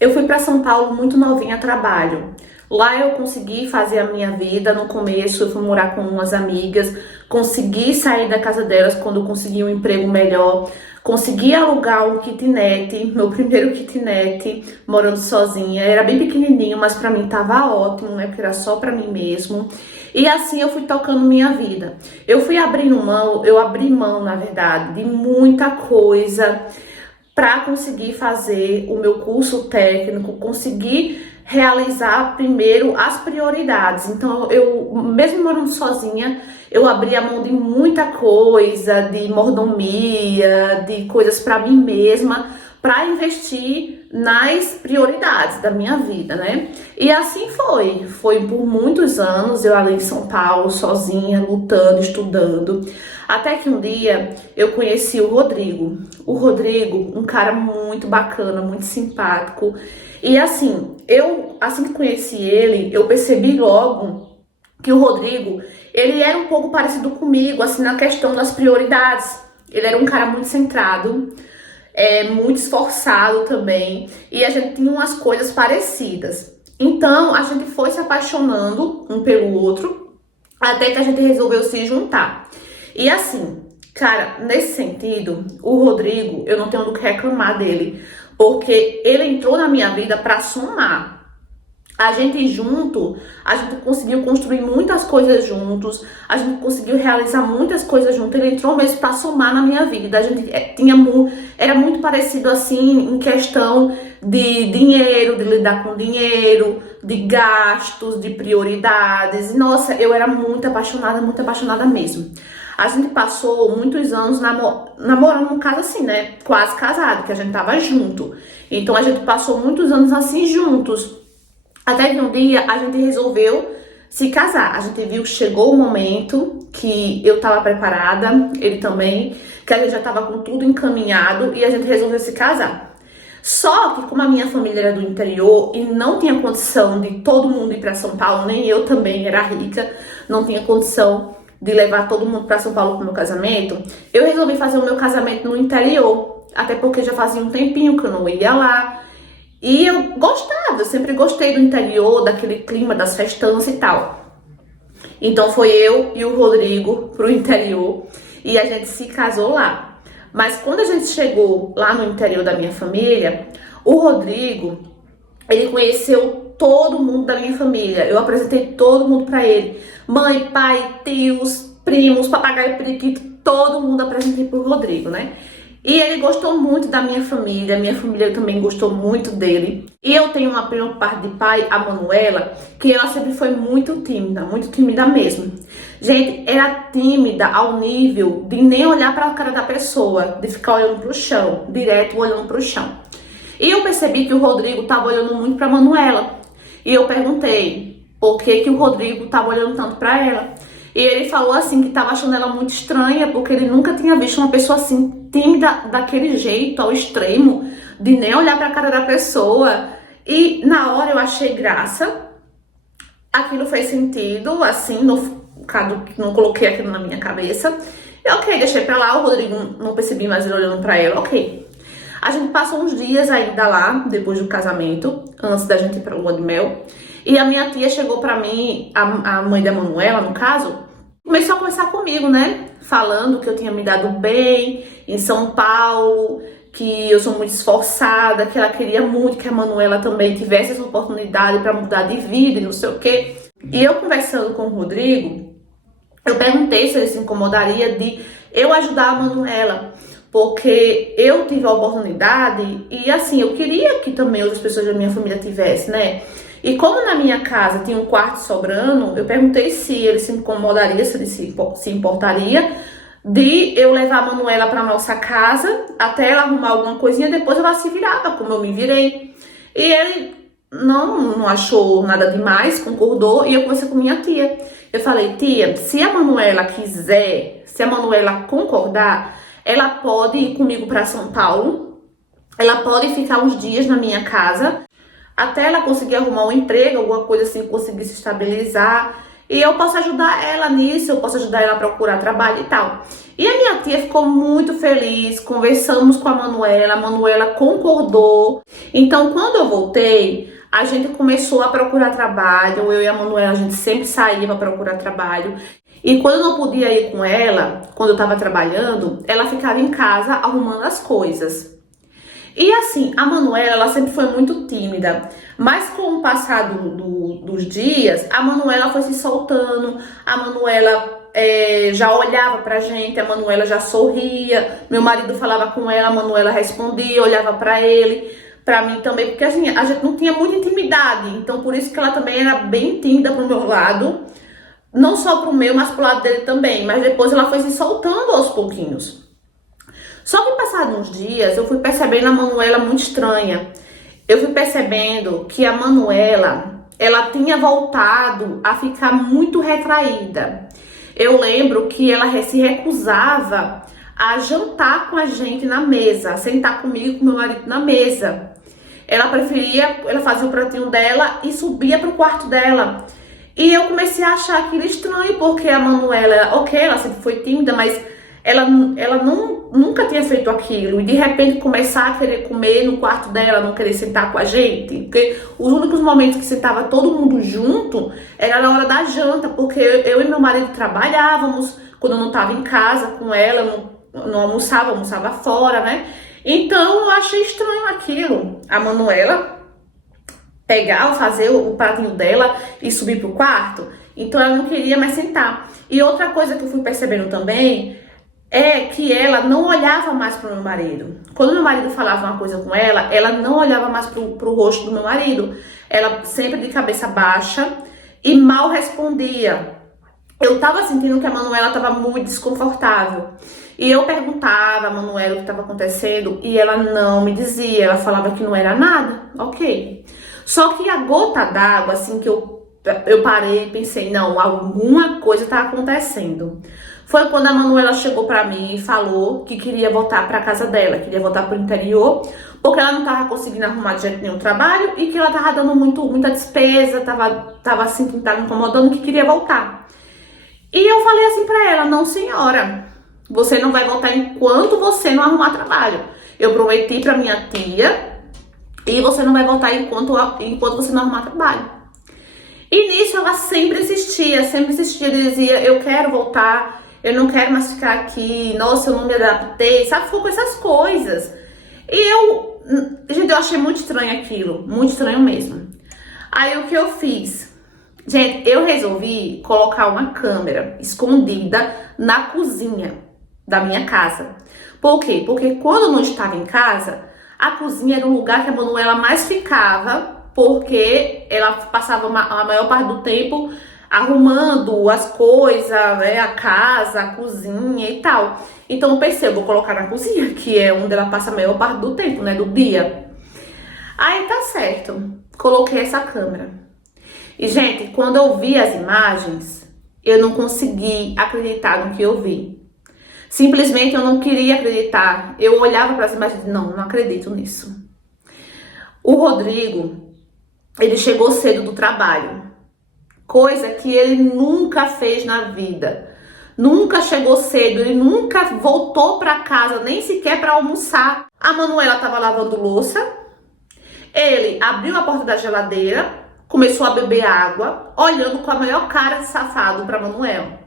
Eu fui para São Paulo muito novinha a trabalho. Lá eu consegui fazer a minha vida. No começo eu fui morar com umas amigas, consegui sair da casa delas quando eu consegui um emprego melhor, consegui alugar um kitnet, meu primeiro kitnet, morando sozinha. Era bem pequenininho, mas para mim tava ótimo, né? Porque era só para mim mesmo. E assim eu fui tocando minha vida. Eu fui abrindo mão, eu abri mão, na verdade, de muita coisa para conseguir fazer o meu curso técnico, conseguir realizar primeiro as prioridades. Então, eu, mesmo morando sozinha, eu abri a mão de muita coisa, de mordomia, de coisas para mim mesma, para investir nas prioridades da minha vida, né? E assim foi. Foi por muitos anos eu ali em São Paulo, sozinha, lutando, estudando. Até que um dia eu conheci o Rodrigo. O Rodrigo, um cara muito bacana, muito simpático. E assim, assim que conheci ele, eu percebi logo que o Rodrigo, ele era um pouco parecido comigo, assim, na questão das prioridades. Ele era um cara muito centrado, muito esforçado também, e a gente tinha umas coisas parecidas. Então, a gente foi se apaixonando um pelo outro, até que a gente resolveu se juntar. E assim, cara, nesse sentido, o Rodrigo, eu não tenho do que reclamar dele, porque ele entrou na minha vida para somar. A gente junto, a gente conseguiu construir muitas coisas juntos, a gente conseguiu realizar muitas coisas juntos. Ele entrou mesmo para somar na minha vida. A gente era muito parecido assim em questão de dinheiro, de lidar com dinheiro, de gastos, de prioridades. E, nossa, eu era muito apaixonada mesmo. A gente passou muitos anos namorando, no caso assim, né? Quase casado, que a gente tava junto. Então a gente passou muitos anos assim juntos. Até que um dia a gente resolveu se casar. A gente viu que chegou o momento que eu tava preparada, ele também, que a gente já tava com tudo encaminhado e a gente resolveu se casar. Só que como a minha família era do interior e não tinha condição de todo mundo ir para São Paulo, nem eu também era rica, não tinha condição de levar todo mundo para São Paulo pro meu casamento, eu resolvi fazer o meu casamento no interior, até porque já fazia um tempinho que eu não ia lá. E eu gostava, eu sempre gostei do interior, daquele clima, das festanças e tal. Então foi eu e o Rodrigo pro interior e a gente se casou lá. Mas quando a gente chegou lá no interior da minha família, o Rodrigo, ele conheceu todo mundo da minha família. Eu apresentei todo mundo pra ele. Mãe, pai, tios, primos, papagaio, periquito, todo mundo apresentei pro Rodrigo, né? E ele gostou muito da minha família também gostou muito dele. E eu tenho uma prima por parte de pai, a Manuela, que ela sempre foi muito tímida mesmo. Gente, era tímida ao nível de nem olhar para a cara da pessoa, de ficar olhando pro chão, direto olhando pro chão. E eu percebi que o Rodrigo tava olhando muito para Manuela. E eu perguntei por que o Rodrigo tava olhando tanto para ela. E ele falou assim que tava achando ela muito estranha, porque ele nunca tinha visto uma pessoa assim tímida daquele jeito, ao extremo, de nem olhar para a cara da pessoa. E na hora eu achei graça. Aquilo fez sentido, assim, no caso que não coloquei aquilo na minha cabeça. E ok, deixei pra lá, o Rodrigo não percebi mais ele olhando pra ela, ok. A gente passou uns dias ainda lá, depois do casamento, antes da gente ir pra lua de mel. E a minha tia chegou pra mim, a mãe da Manuela, no caso, começou a conversar comigo, né? Falando que eu tinha me dado bem em São Paulo, que eu sou muito esforçada, que ela queria muito que a Manuela também tivesse essa oportunidade para mudar de vida e não sei o quê. E eu conversando com o Rodrigo, eu perguntei se ele se incomodaria de eu ajudar a Manuela, porque eu tive a oportunidade e assim, eu queria que também outras pessoas da minha família tivessem, né? E como na minha casa tinha um quarto sobrando, eu perguntei se ele se incomodaria, se ele se importaria de eu levar a Manuela para nossa casa, até ela arrumar alguma coisinha, depois ela se virava, como eu me virei. E ele não achou nada demais, concordou, e eu conversei com minha tia. Eu falei, tia, se a Manuela quiser, se a Manuela concordar, ela pode ir comigo para São Paulo, ela pode ficar uns dias na minha casa, até ela conseguir arrumar um emprego, alguma coisa assim, conseguir se estabilizar. E eu posso ajudar ela nisso, eu posso ajudar ela a procurar trabalho e tal. E a minha tia ficou muito feliz, conversamos com a Manuela concordou. Então, quando eu voltei, a gente começou a procurar trabalho, eu e a Manuela, a gente sempre saía para procurar trabalho. E quando eu não podia ir com ela, quando eu estava trabalhando, ela ficava em casa arrumando as coisas. E assim, a Manuela, ela sempre foi muito tímida, mas com o passar dos dias, a Manuela foi se soltando, a Manuela já olhava pra gente, a Manuela já sorria, meu marido falava com ela, a Manuela respondia, olhava pra ele, pra mim também, porque assim, a gente não tinha muita intimidade, então por isso que ela também era bem tímida pro meu lado, não só pro meu, mas pro lado dele também, mas depois ela foi se soltando aos pouquinhos. Só que passados uns dias, eu fui percebendo a Manuela muito estranha. Eu fui percebendo que a Manuela, ela tinha voltado a ficar muito retraída. Eu lembro que ela se recusava a jantar com a gente na mesa, a sentar comigo e com meu marido na mesa. Ela preferia, ela fazia o pratinho dela e subia pro quarto dela. E eu comecei a achar aquilo estranho, porque a Manuela, ok, ela sempre foi tímida, mas ela nunca tinha feito aquilo. E de repente começar a querer comer no quarto dela, não querer sentar com a gente. Porque os únicos momentos que sentava todo mundo junto era na hora da janta, porque eu e meu marido trabalhávamos, quando eu não estava em casa com ela, não almoçava, almoçava fora, né? Então eu achei estranho aquilo. A Manuela pegar, fazer o pratinho dela e subir pro quarto. Então ela não queria mais sentar. E outra coisa que eu fui percebendo também é que ela não olhava mais pro meu marido. Quando meu marido falava uma coisa com ela não olhava mais pro rosto do meu marido. Ela sempre de cabeça baixa e mal respondia. Eu tava sentindo que a Manuela tava muito desconfortável. E eu perguntava a Manuela o que estava acontecendo e ela não me dizia. Ela falava que não era nada. Ok. Só que a gota d'água, assim, que eu parei e pensei, não, alguma coisa tá acontecendo. Foi quando a Manuela chegou pra mim e falou que queria voltar pra casa dela, queria voltar pro interior, porque ela não tava conseguindo arrumar de jeito nenhum trabalho e que ela tava dando muita despesa, tava assim, que tava incomodando, que queria voltar. E eu falei assim pra ela, não senhora, você não vai voltar enquanto você não arrumar trabalho. Eu prometi pra minha tia e você não vai voltar enquanto você não arrumar trabalho. E nisso ela sempre insistia, dizia, eu quero voltar, eu não quero mais ficar aqui, nossa, eu não me adaptei, sabe, ficou com essas coisas. E gente, eu achei muito estranho aquilo, muito estranho mesmo. Aí o que eu fiz? Gente, eu resolvi colocar uma câmera escondida na cozinha da minha casa. Por quê? Porque quando eu não estava em casa, a cozinha era o lugar que a Manuela mais ficava, porque ela passava a maior parte do tempo arrumando as coisas, né, a casa, a cozinha e tal. Então eu pensei, eu vou colocar na cozinha, que é onde ela passa a maior parte do tempo, né, do dia. Aí tá certo, coloquei essa câmera. E gente, quando eu vi as imagens, eu não consegui acreditar no que eu vi. Simplesmente eu não queria acreditar. Eu olhava para as imagens e não acredito nisso. O Rodrigo, ele chegou cedo do trabalho, coisa que ele nunca fez na vida. Nunca chegou cedo, ele nunca voltou para casa, nem sequer para almoçar. A Manuela estava lavando louça, ele abriu a porta da geladeira, começou a beber água, olhando com a maior cara de safado para Manuela.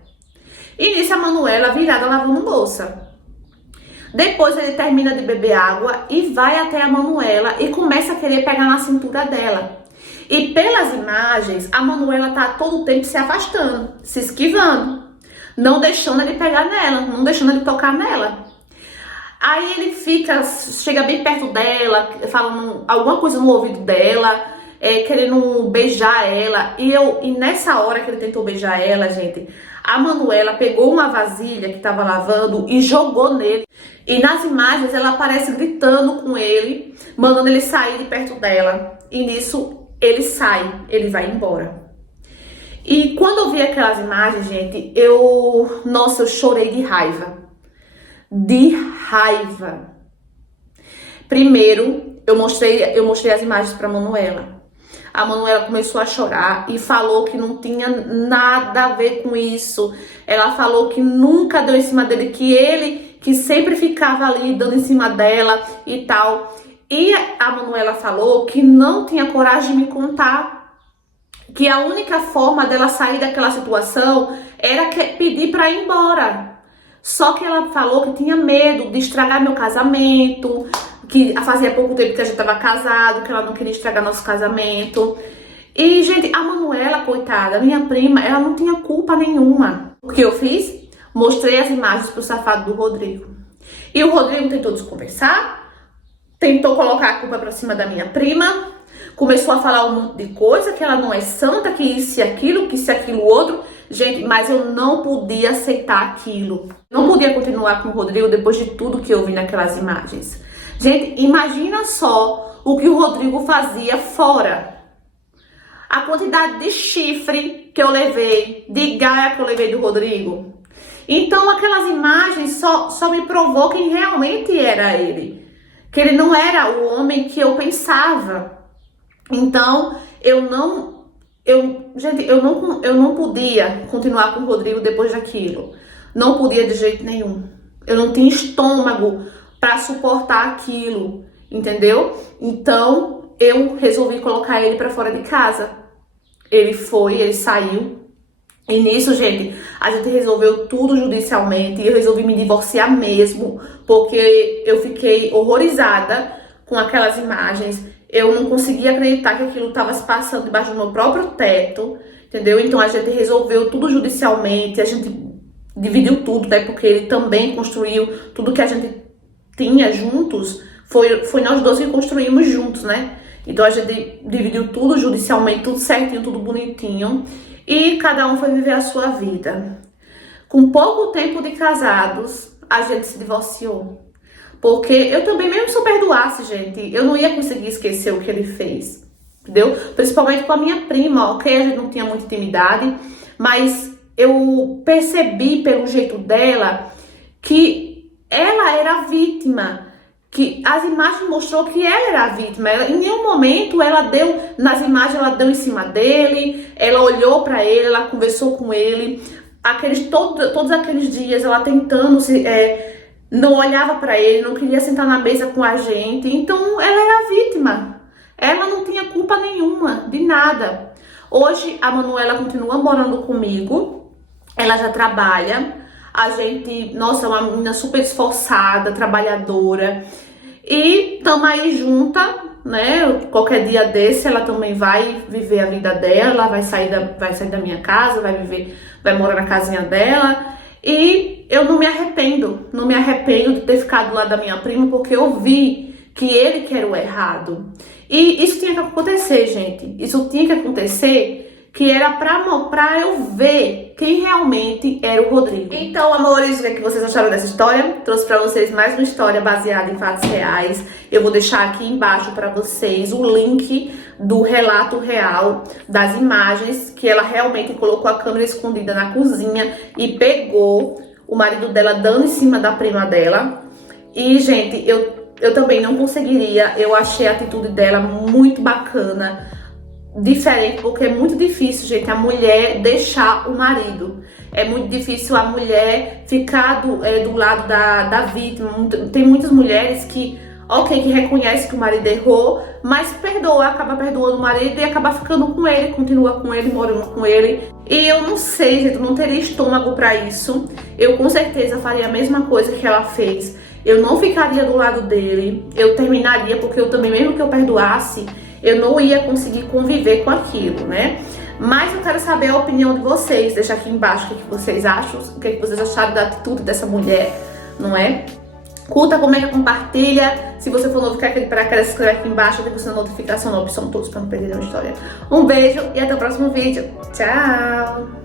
E nisso a Manuela virada lavando louça. Depois ele termina de beber água e vai até a Manuela e começa a querer pegar na cintura dela. E pelas imagens, a Manuela tá todo o tempo se afastando, se esquivando, não deixando ele pegar nela, não deixando ele tocar nela. Aí ele chega bem perto dela, falando alguma coisa no ouvido dela, querendo beijar ela. E nessa hora que ele tentou beijar ela, gente, a Manuela pegou uma vasilha que estava lavando e jogou nele. E nas imagens ela aparece gritando com ele, mandando ele sair de perto dela. E nisso ele sai, ele vai embora. E quando eu vi aquelas imagens, gente, nossa, eu chorei de raiva. De raiva. Primeiro, eu mostrei as imagens para Manuela. a Manuela começou a chorar e falou que não tinha nada a ver com isso. Ela falou que nunca deu em cima dele, que ele que sempre ficava ali dando em cima dela e tal. E a Manuela falou que não tinha coragem de me contar, que a única forma dela sair daquela situação era pedir para ir embora. Só que ela falou que tinha medo de estragar meu casamento, que fazia pouco tempo que a gente estava casado, que ela não queria estragar nosso casamento. E, gente, a Manuela, coitada, minha prima, ela não tinha culpa nenhuma. O que eu fiz? Mostrei as imagens pro safado do Rodrigo. E o Rodrigo tentou desconversar, tentou colocar a culpa pra cima da minha prima, começou a falar um monte de coisa, que ela não é santa, que isso e aquilo, que isso e aquilo outro. Gente, mas eu não podia aceitar aquilo. Não podia continuar com o Rodrigo depois de tudo que eu vi naquelas imagens. Gente, imagina só o que o Rodrigo fazia fora. A quantidade de chifre que eu levei, de gaia que eu levei do Rodrigo. Então aquelas imagens só me provou quem realmente era ele. Que ele não era o homem que eu pensava. Então eu não podia continuar com o Rodrigo depois daquilo. Não podia de jeito nenhum. Eu não tinha estômago para suportar aquilo, entendeu? Então eu resolvi colocar ele para fora de casa. Ele saiu. E nisso, gente, a gente resolveu tudo judicialmente. E eu resolvi me divorciar mesmo, porque eu fiquei horrorizada com aquelas imagens. Eu não conseguia acreditar que aquilo estava se passando debaixo do meu próprio teto, entendeu? Então a gente resolveu tudo judicialmente, a gente dividiu tudo, né? Porque ele também construiu tudo que a gente tinha juntos, foi nós dois que construímos juntos, né? Então a gente dividiu tudo judicialmente, tudo certinho, tudo bonitinho. E cada um foi viver a sua vida. Com pouco tempo de casados, a gente se divorciou. Porque eu também, mesmo se eu perdoasse, gente, eu não ia conseguir esquecer o que ele fez, entendeu? Principalmente com a minha prima, ok? A gente não tinha muita intimidade, mas eu percebi pelo jeito dela que ela era a vítima, que as imagens mostrou que ela era a vítima. Em nenhum momento nas imagens ela deu em cima dele, ela olhou pra ele, ela conversou com ele, todos aqueles dias ela tentando não olhava pra ele, não queria sentar na mesa com a gente. Então ela era a vítima. Ela não tinha culpa nenhuma de nada. Hoje a Manuela continua morando comigo. Ela já trabalha. A gente, nossa, é uma menina super esforçada, trabalhadora. E tamo aí junta, né? Qualquer dia desse ela também vai viver a vida dela, vai sair da minha casa, vai morar na casinha dela. E eu não me arrependo de ter ficado lá da minha prima, porque eu vi que ele que era o errado. E isso tinha que acontecer, gente. Isso tinha que acontecer, que era pra eu ver quem realmente era o Rodrigo. Então, amores, o que vocês acharam dessa história? Trouxe pra vocês mais uma história baseada em fatos reais. Eu vou deixar aqui embaixo pra vocês o link do relato real, das imagens que ela realmente colocou a câmera escondida na cozinha e pegou o marido dela dando em cima da prima dela. E, gente, eu também não conseguiria. Eu achei a atitude dela muito bacana, diferente, porque é muito difícil, gente, a mulher deixar o marido. É muito difícil a mulher ficar do lado da vítima. Tem muitas mulheres que, ok, que reconhece que o marido errou, mas acaba perdoando o marido e acaba ficando com ele, continua com ele, morando com ele. E eu não sei, gente, eu não teria estômago pra isso. Eu com certeza faria a mesma coisa que ela fez. Eu não ficaria do lado dele, eu terminaria, porque eu também, mesmo que eu perdoasse, eu não ia conseguir conviver com aquilo, né? Mas eu quero saber a opinião de vocês. Deixa aqui embaixo o que vocês acham, o que vocês acharam da atitude dessa mulher, não é? Curta, comenta, compartilha. Se você for novo, quer clicar para se inscrever aqui embaixo, ativa a notificação na opção todos para não perder nenhuma história. Um beijo e até o próximo vídeo. Tchau!